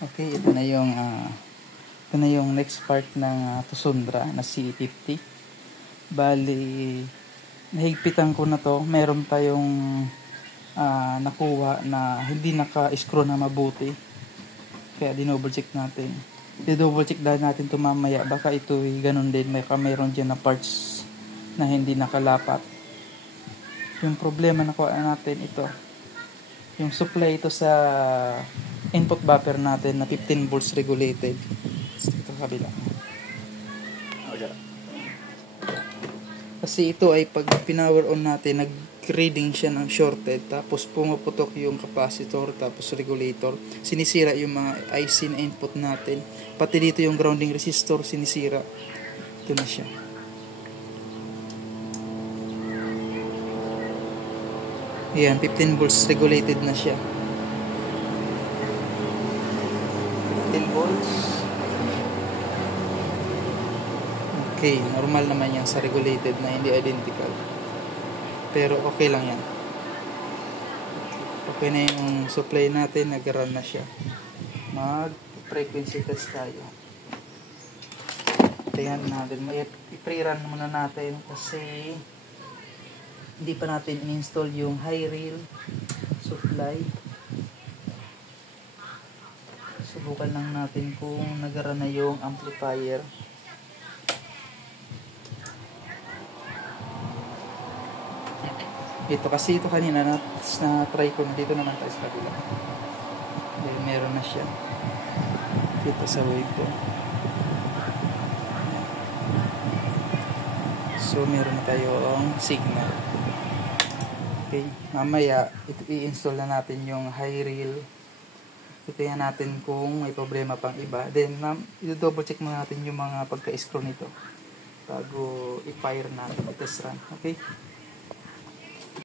Okay, ito na yung next part ng Tusundra na C50. Bali, nahigpitan ko na to. Meron tayong nakuha na hindi naka-screw na mabuti. Kaya dinouble check natin. Di-double check dahil natin ito mamaya. Baka ito ganun din. Mayroon dyan na parts na hindi nakalapat. Yung problema nakuha natin ito. Yung supply ito sa input buffer natin na 15 volts regulated. Ito kabila. Kasi ito ay pag pinower on natin, nag-reading siya ng shorted, tapos pumuputok yung capacitor, tapos regulator. Sinisira yung mga IC na input natin. Pati dito yung grounding resistor, sinisira. Ito na siya. Ayan, 15 volts regulated na siya. 15 volts. Okay, normal naman yan sa regulated na hindi identical. Pero okay lang yan. Okay na yung supply natin, nag-run na siya. Mag-frequency test tayo. Tingnan natin. I-pre-run muna natin kasi hindi pa natin in-install yung high rail supply. Subukan lang natin kung nag-run na yung amplifier. Ito kasi ito kanina na try ko, dito naman tayo sa kabila. Dahil meron na siya dito sa wave ko. So meron na tayong signal. Okay, mamaya i-install na natin yung high rail. Tingnan natin kung may problema pang iba. Then i-double check muna natin yung mga pagka-screw nito bago i-fire natin, i-test run. Okay.